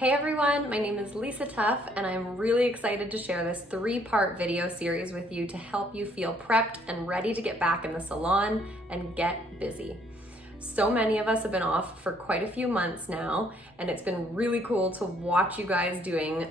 Hey everyone, my name is Lisa Tuff and I'm really excited to share this 3-part video series with you to help you feel prepped and ready to get back in the salon and get busy. So many of us have been off for quite a few months now, and it's been really cool to watch you guys doing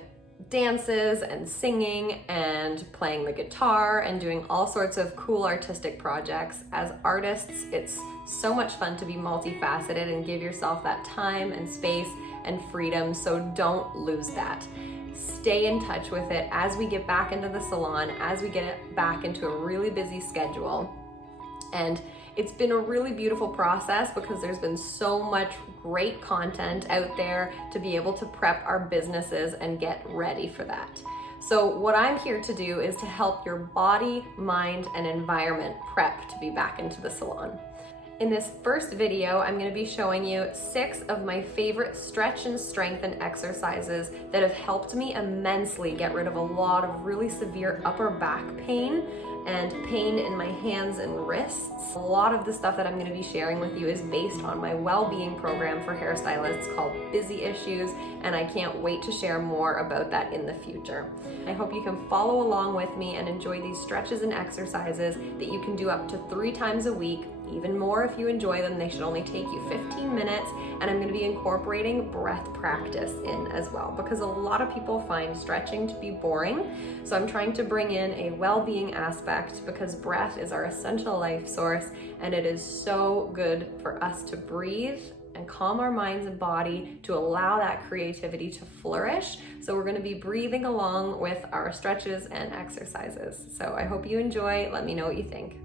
dances and singing and playing the guitar and doing all sorts of cool artistic projects. As artists, it's so much fun to be multifaceted and give yourself that time and space and freedom, so don't lose that. Stay in touch with it as we get back into the salon, as we get back into a really busy schedule. And it's been a really beautiful process because there's been so much great content out there to be able to prep our businesses and get ready for that. So what I'm here to do is to help your body, mind, and environment prep to be back into the salon. In this first video, I'm going to be showing you 6 of my favorite stretch and strengthen exercises that have helped me immensely get rid of a lot of really severe upper back pain and pain in my hands and wrists. A lot of the stuff that I'm going to be sharing with you is based on my well-being program for hairstylists called Busy Issues, and I can't wait to share more about that in the future. I hope you can follow along with me and enjoy these stretches and exercises that you can do up to 3 times a week. Even more if you enjoy them. They should only take you 15 minutes, and I'm going to be incorporating breath practice in as well because a lot of people find stretching to be boring. So I'm trying to bring in a well-being aspect because breath is our essential life source, and it is so good for us to breathe and calm our minds and body to allow that creativity to flourish. So we're going to be breathing along with our stretches and exercises. So I hope you enjoy. Let me know what you think.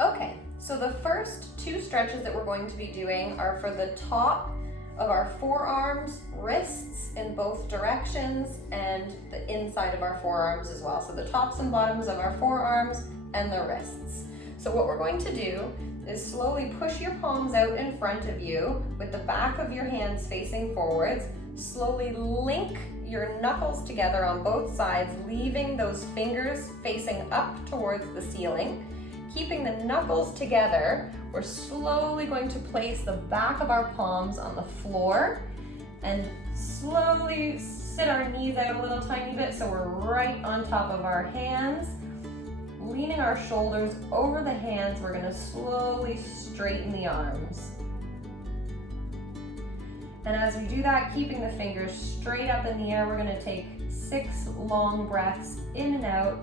Okay. So the first 2 stretches that we're going to be doing are for the top of our forearms, wrists in both directions, and the inside of our forearms as well. So the tops and bottoms of our forearms and the wrists. So what we're going to do is slowly push your palms out in front of you with the back of your hands facing forwards. Slowly link your knuckles together on both sides, leaving those fingers facing up towards the ceiling. Keeping the knuckles together, we're slowly going to place the back of our palms on the floor and slowly sit our knees out a little tiny bit so we're right on top of our hands. Leaning our shoulders over the hands, we're going to slowly straighten the arms. And as we do that, keeping the fingers straight up in the air, we're going to take 6 long breaths in and out.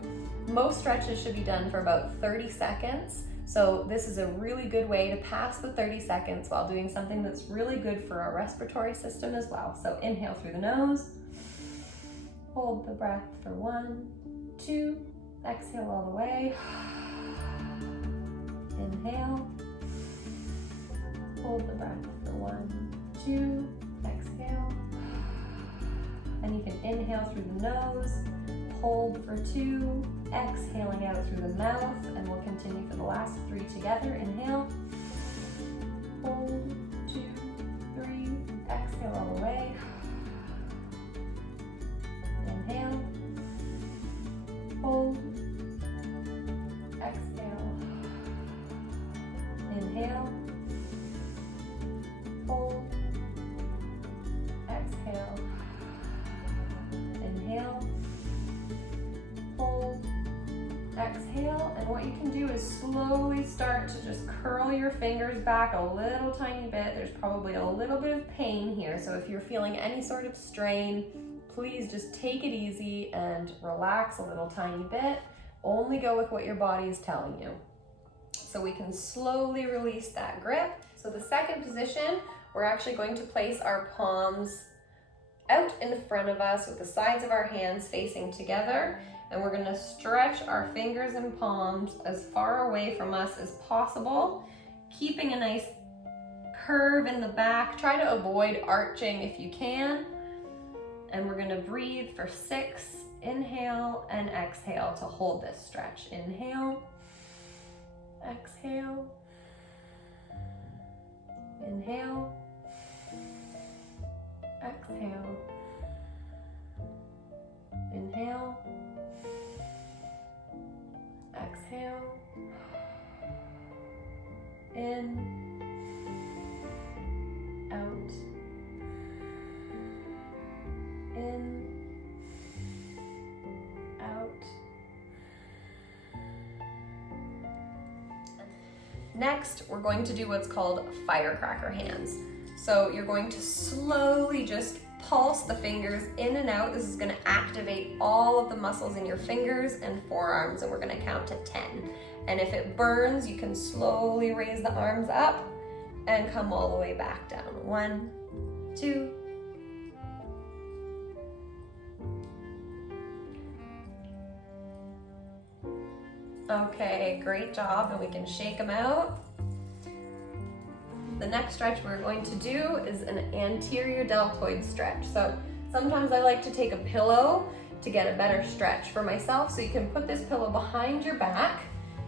Most stretches should be done for about 30 seconds. So this is a really good way to pass the 30 seconds while doing something that's really good for our respiratory system as well. So inhale through the nose, hold the breath for 1, 2, exhale all the way, inhale, hold the breath for 1, 2, exhale, and you can inhale through the nose, hold for 2, exhaling out through the mouth, and we'll continue for the last 3 together. Inhale, hold, 2, 3, exhale all the way. Inhale, hold, exhale, inhale, hold, exhale, inhale, hold, exhale, and what you can do is slowly start to just curl your fingers back a little tiny bit. There's probably a little bit of pain here, so if you're feeling any sort of strain, please just take it easy and relax a little tiny bit. Only go with what your body is telling you. So we can slowly release that grip. So the second position, we're actually going to place our palms out in front of us with the sides of our hands facing together. And we're going to stretch our fingers and palms as far away from us as possible, keeping a nice curve in the back. Try to avoid arching if you can. And we're going to breathe for 6. Inhale and exhale to hold this stretch. Inhale, exhale, inhale, exhale, inhale, exhale, in, out, In, out. Next, we're going to do what's called firecracker hands. So you're going to slowly just pulse the fingers in and out. This is going to activate all of the muscles in your fingers and forearms, and we're going to count to 10. And if it burns, you can slowly raise the arms up and come all the way back down. 1, 2. Okay, great job, and we can shake them out. The next stretch we're going to do is an anterior deltoid stretch. So sometimes I like to take a pillow to get a better stretch for myself. So you can put this pillow behind your back.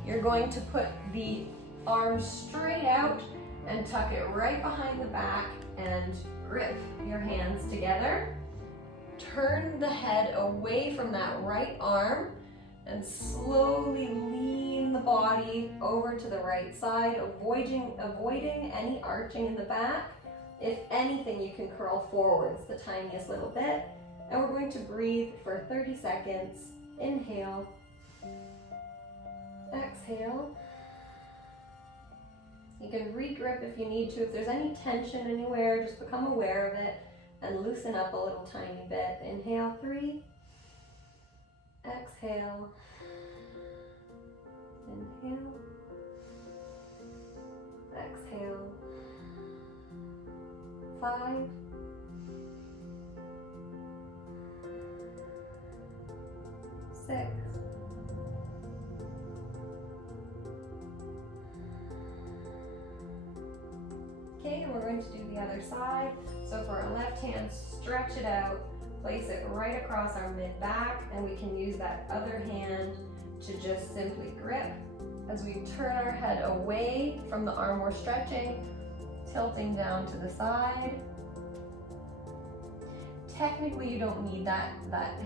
You're going to put the arms straight out and tuck it right behind the back and grip your hands together. Turn the head away from that right arm and slowly lean the body over to the right side, avoiding any arching in the back. If anything, you can curl forwards the tiniest little bit. And we're going to breathe for 30 seconds. Inhale, exhale. You can re-grip if you need to. If there's any tension anywhere, just become aware of it and loosen up a little tiny bit. Inhale, 3. Exhale. Inhale. Exhale. 5. 6. Okay, and we're going to do the other side. So for our left hand, stretch it out. Place it right across our mid-back, and we can use that other hand to just simply grip as we turn our head away from the arm we're stretching, tilting down to the side. Technically, you don't need that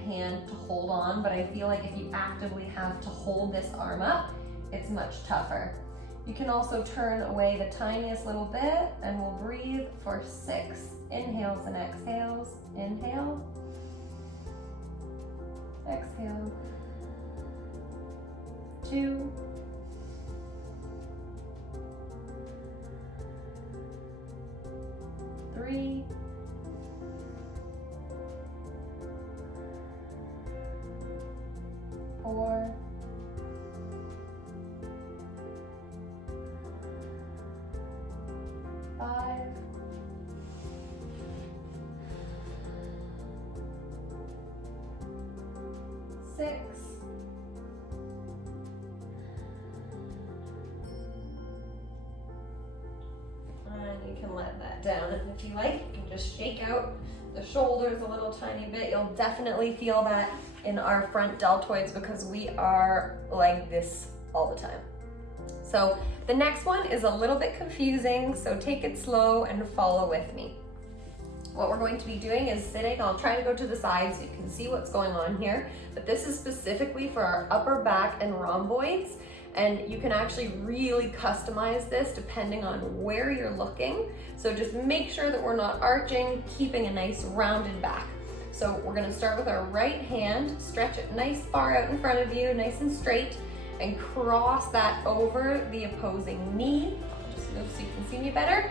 hand to hold on, but I feel like if you actively have to hold this arm up, it's much tougher. You can also turn away the tiniest little bit, and we'll breathe for 6 inhales and exhales. Inhale. Exhale. 2. 3. 4. 5. 6. And you can let that down. And if you like, you can just shake out the shoulders a little tiny bit. You'll definitely feel that in our front deltoids because we are like this all the time. So the next one is a little bit confusing, so take it slow and follow with me. What we're going to be doing is sitting. I'll try to go to the side so you can see what's going on here, but this is specifically for our upper back and rhomboids, and you can actually really customize this depending on where you're looking. So just make sure that we're not arching, keeping a nice rounded back. So we're gonna start with our right hand, stretch it nice far out in front of you, nice and straight, and cross that over the opposing knee. I'll just move so you can see me better.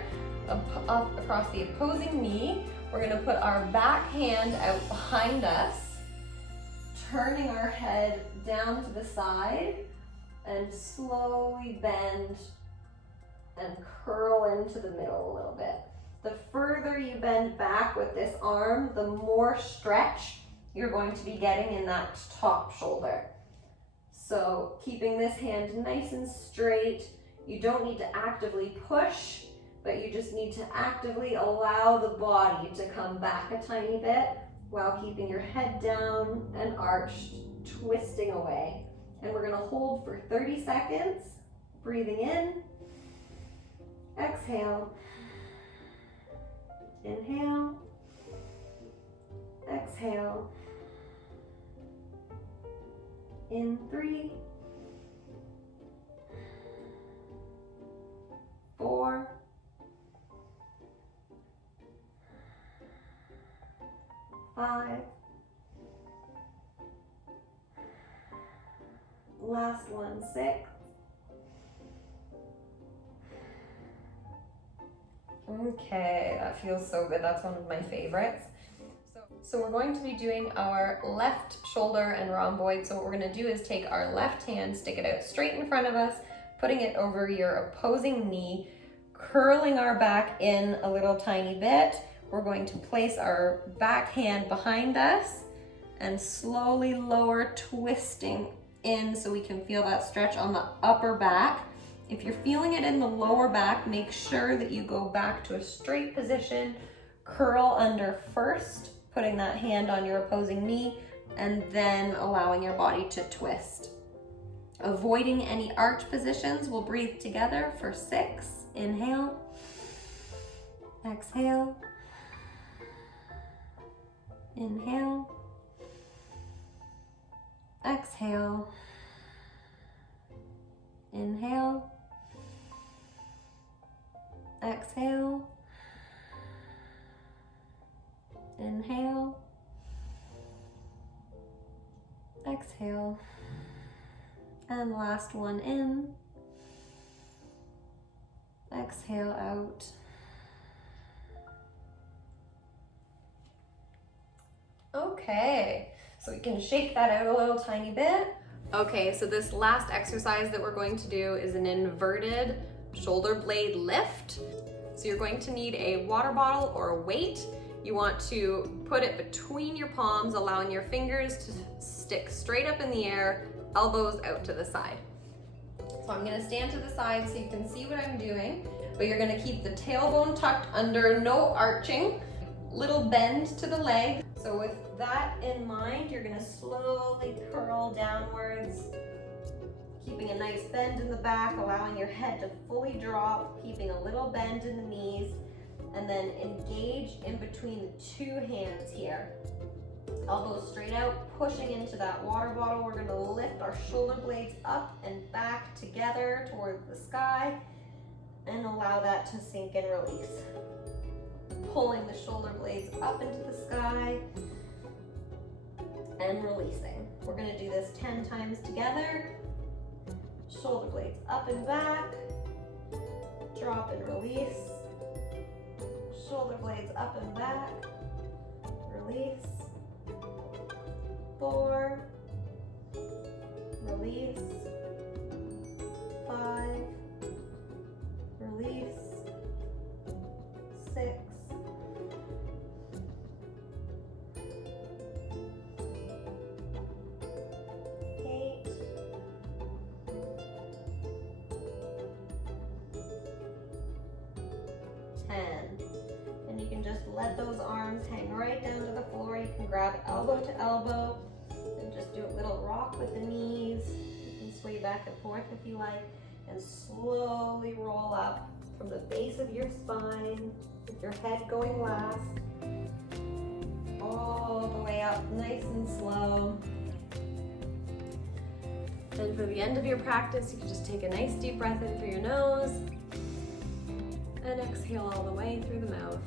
Up across the opposing knee. We're gonna put our back hand out behind us, turning our head down to the side, and slowly bend and curl into the middle a little bit. The further you bend back with this arm, the more stretch you're going to be getting in that top shoulder. So keeping this hand nice and straight, you don't need to actively push, but you just need to actively allow the body to come back a tiny bit while keeping your head down and arched, twisting away. And we're gonna hold for 30 seconds, breathing in, exhale, inhale, exhale, in 3, 4, 5, 5. Last one, 6. Okay, that feels so good. That's one of my favorites. So we're going to be doing our left shoulder and rhomboid. So what we're gonna do is take our left hand, stick it out straight in front of us, putting it over your opposing knee, curling our back in a little tiny bit. We're going to place our back hand behind us and slowly lower, twisting in so we can feel that stretch on the upper back. If you're feeling it in the lower back, make sure that you go back to a straight position, curl under first, putting that hand on your opposing knee, and then allowing your body to twist. Avoiding any arch positions, we'll breathe together for 6. Inhale, exhale, inhale, exhale, inhale, exhale, inhale, exhale, and last one in, exhale out. Okay, so we can shake that out a little tiny bit. Okay, so this last exercise that we're going to do is an inverted shoulder blade lift. So you're going to need a water bottle or a weight. You want to put it between your palms, allowing your fingers to stick straight up in the air, elbows out to the side. So I'm gonna stand to the side so you can see what I'm doing, but you're gonna keep the tailbone tucked under, no arching, little bend to the leg. So with that in mind, you're gonna slowly curl downwards, keeping a nice bend in the back, allowing your head to fully drop, keeping a little bend in the knees, and then engage in between the 2 hands here. Elbows straight out, pushing into that water bottle. We're gonna lift our shoulder blades up and back together towards the sky and allow that to sink and release. Pulling the shoulder blades up into the sky and releasing. We're gonna do this 10 times together. Shoulder blades up and back, drop and release. Shoulder blades up and back, release. 4, release. 5, release. 6, 8, 10. And you can just let those arms hang right down to the floor. You can grab elbow to elbow and just do a little rock with the knees. You can sway back and forth if you like, and slowly roll up from the base of your spine with your head going last, all the way up nice and slow. And for the end of your practice, you can just take a nice deep breath in through your nose and exhale all the way through the mouth.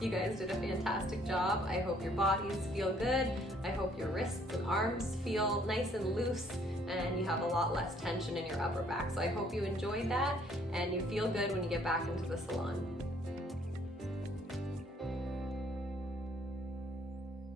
You guys did a fantastic job. I hope your bodies feel good. I hope your wrists and arms feel nice and loose and you have a lot less tension in your upper back. So I hope you enjoyed that and you feel good when you get back into the salon.